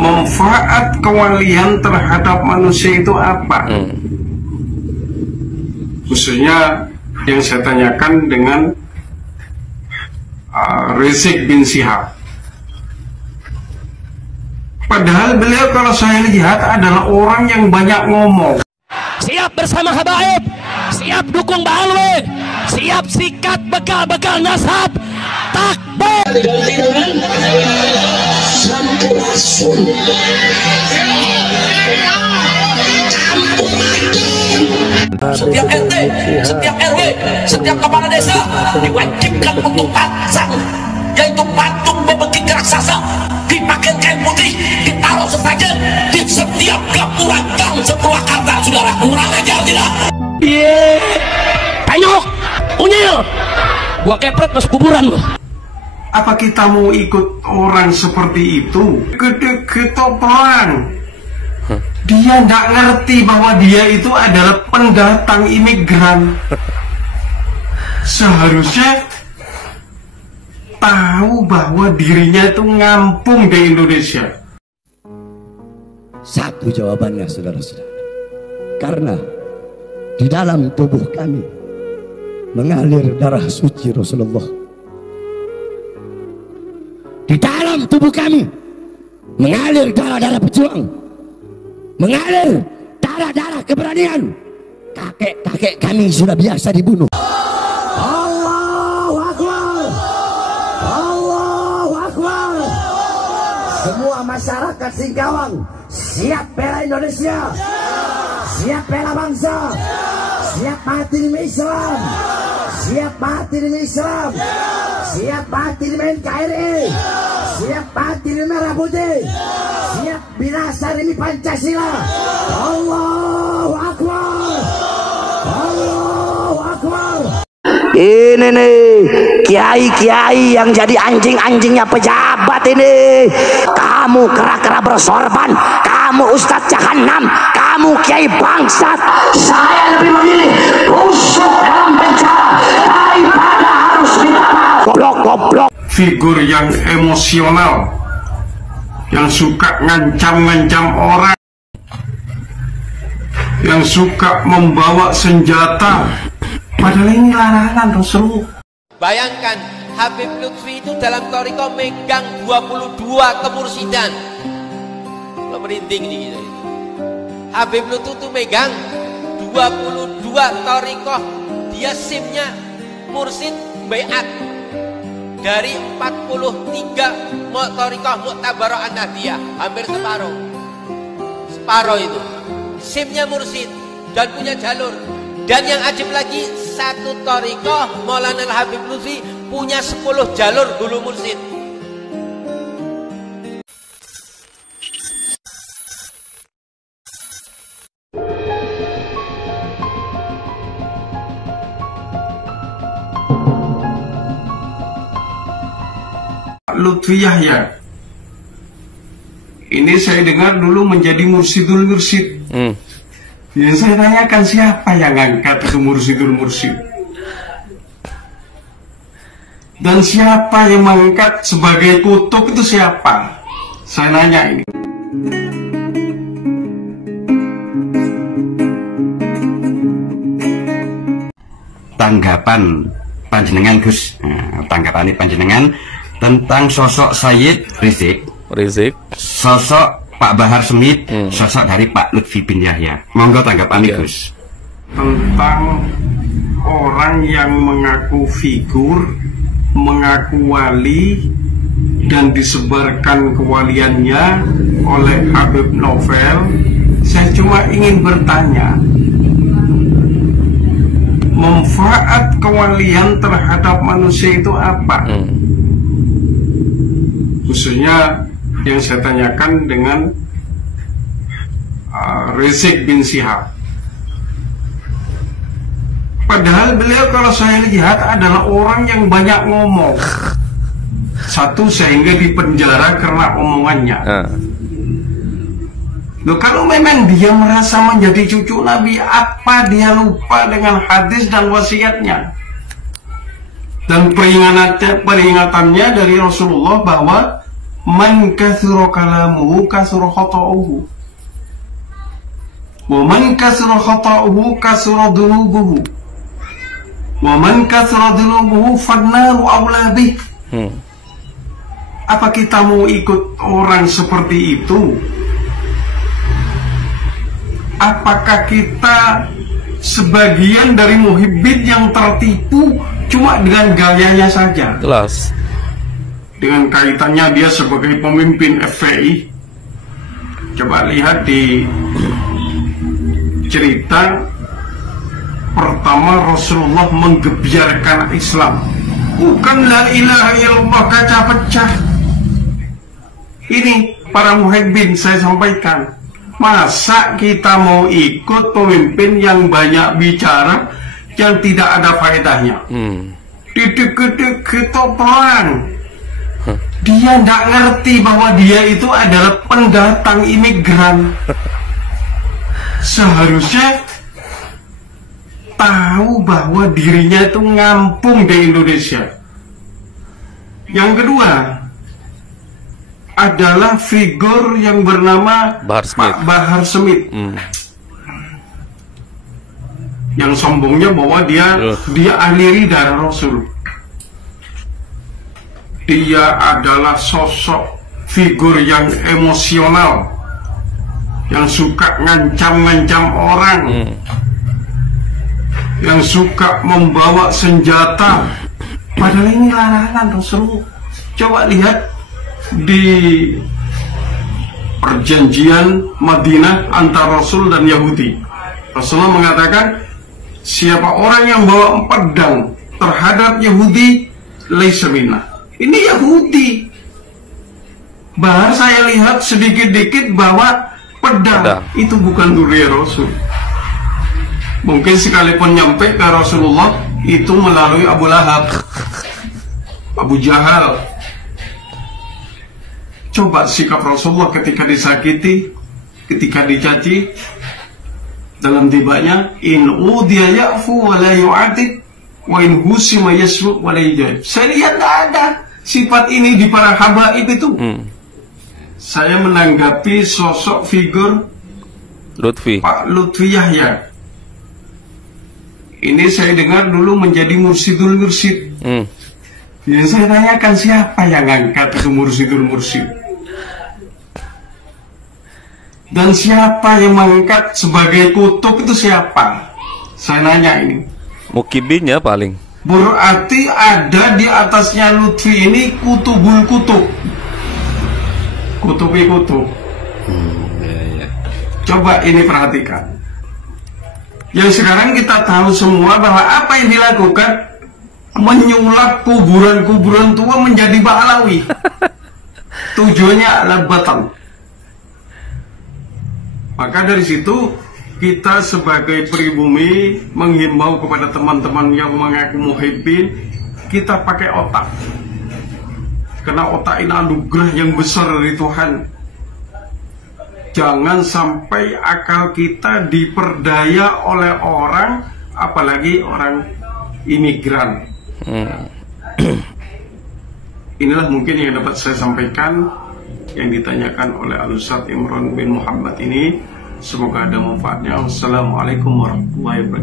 Manfaat kewalian terhadap manusia itu apa? Khususnya yang saya tanyakan dengan Rizik bin Syihab. Padahal beliau kalau saya lihat adalah orang yang banyak ngomong. Siap bersama habaib, siap dukung Mbah Alwi, siap sikat bekal-bekal nasab. Takbir. Setiap RT, setiap RW, setiap kepala desa diwajibkan untuk pasang, yaitu patung membentuk raksasa, dipakai kain putih, ditaruh sesajen di setiap gapura gang sebuah kata. Saudara, kurang ajar tidak? Penyok, unyil, gua kepret masuk kuburan gua. Apa kita mau ikut orang seperti itu? Gede topang. Dia tidak ngerti bahwa dia itu adalah pendatang imigran. Seharusnya tahu bahwa dirinya itu ngampung di Indonesia. Satu jawabannya, saudara-saudara. Karena di dalam tubuh kami mengalir darah suci Rasulullah. Di dalam tubuh kami mengalir darah-darah pejuang, mengalir darah-darah keberanian. Kakek-kakek kami sudah biasa dibunuh. Allahu Akbar, Allahu Akbar. Semua masyarakat Singkawang siap bela Indonesia, siap bela bangsa, siap mati demi Islam, siap mati demi Islam, siap mati demi NKRI, siap mati demi Merah Putih, siap binasa demi Pancasila. Allahu Akbar, Allahu Akbar. Ini nih kiai-kiai yang jadi anjing-anjingnya pejabat ini. Kamu kera-kera bersorban, kamu ustadz jahanam, kamu kiai bangsat. Saya lebih memilih busuk dalam penjara daripada harus ditangkap. Goblok-goblok. Figur yang emosional, yang suka ngancam-ngancam orang, yang suka membawa senjata. Padahal ini larangan Rasulullah. Bayangkan Habib Lutfi itu dalam thariqah megang 22 kemursidan. Lo merinding nih gitu. Habib Lutfi itu megang 22 thariqah. Dia simnya mursid baiat dari 43 thariqah Mu'tabarah An-Nahdiyah, hampir separuh. Separuh itu simnya mursid dan punya jalur. Dan yang ajib lagi, satu thariqah Maulana Habib Lutfi punya 10 jalur hulu mursid. Lutfi Yahya ini saya dengar dulu menjadi mursidul mursid. Yang saya tanyakan, siapa yang ngangkat itu mursidul mursid? Dan siapa yang mengangkat sebagai kutub itu siapa? Saya nanya ini. Tanggapan panjenengan Gus, tanggapan panjenengan tentang sosok Sayyid Rizik, sosok Pak Bahar Smith, sosok dari Pak Lutfi bin Yahya. Monggo tanggapan Gus. Tentang orang yang mengaku figur, mengaku wali, dan disebarkan kewaliannya oleh Habib Novel. Saya cuma ingin bertanya, manfaat kewalian terhadap manusia itu apa? Khususnya yang saya tanyakan dengan Rizik bin Syihab. Padahal beliau kalau saya lihat adalah orang yang banyak ngomong. Satu, sehingga dipenjara karena omongannya. Loh, kalau memang dia merasa menjadi cucu Nabi, apa dia lupa dengan hadis dan wasiatnya? Dan peringatannya dari Rasulullah bahwa man kathura kalamuhu kathura khata'uhu, wa man kathura khata'uhu kathura dhunubuhu, wa man kathura dhunubuhu fannaru awla bih. Apa kita mau ikut orang seperti itu? Apakah kita sebagian dari muhibbin yang tertipu cuma dengan gayanya saja? Jelas. Dengan kaitannya dia sebagai pemimpin FPI. Coba lihat di cerita pertama Rasulullah menggebyarkan Islam. Bukan la ilaha illallah kaca pecah. Ini para muhibbin saya sampaikan. Masa kita mau ikut pemimpin yang banyak bicara, yang tidak ada faedahnya? Didek-dek topan. Dia tidak ngerti bahwa dia itu adalah pendatang imigran. Seharusnya tahu bahwa dirinya itu ngampung di Indonesia. Yang kedua adalah figur yang bernama Pak Bahar Smith, yang sombongnya bahwa dia ahli darah Rasul. Dia adalah sosok figur yang emosional, yang suka ngancam-ngancam orang, yang suka membawa senjata. Padahal ini larangan Rasul. Coba lihat di perjanjian Madinah antara Rasul dan Yahudi. Rasulullah mengatakan, siapa orang yang bawa pedang terhadap Yahudi, laisa minna. Ini Yahudi. Bahkan saya lihat sedikit-dikit bahwa pedang itu bukan duri Rasul. Mungkin sekalipun nyampe ke Rasulullah itu melalui Abu Lahab, Abu Jahal. Coba sikap Rasulullah ketika disakiti, ketika dicaci, dalam tibanya, in udiya ya'fu wa la yu'atid, wa in husima yasru wa la yujahid. Saya lihat tidak ada sifat ini di para habaib itu. Saya menanggapi sosok figur Pak Lutfi Yahya. Ini saya dengar dulu menjadi mursidul mursid. Yang saya tanyakan, siapa yang ngangkat itu mursidul mursid? Dan siapa yang mengangkat sebagai kutub itu siapa? Saya nanya ini. Mukibinnya paling. Berarti ada di atasnya Lutfi ini kutubul kutub. Kutubi kutub. Coba ini perhatikan. Yang sekarang kita tahu semua bahwa apa yang dilakukan, menyulap kuburan-kuburan tua menjadi Bahlawi. Tujuannya adalah batal. Maka dari situ kita sebagai pribumi menghimbau kepada teman-teman yang mengaku muhibbin, kita pakai otak. Karena otak ini anugerah yang besar dari Tuhan. Jangan sampai akal kita diperdaya oleh orang, apalagi orang imigran. Inilah mungkin yang dapat saya sampaikan, yang ditanyakan oleh Al-Ustadz Imran bin Muhammad ini. Semoga ada manfaatnya. Wassalamualaikum warahmatullahi wabarakatuh.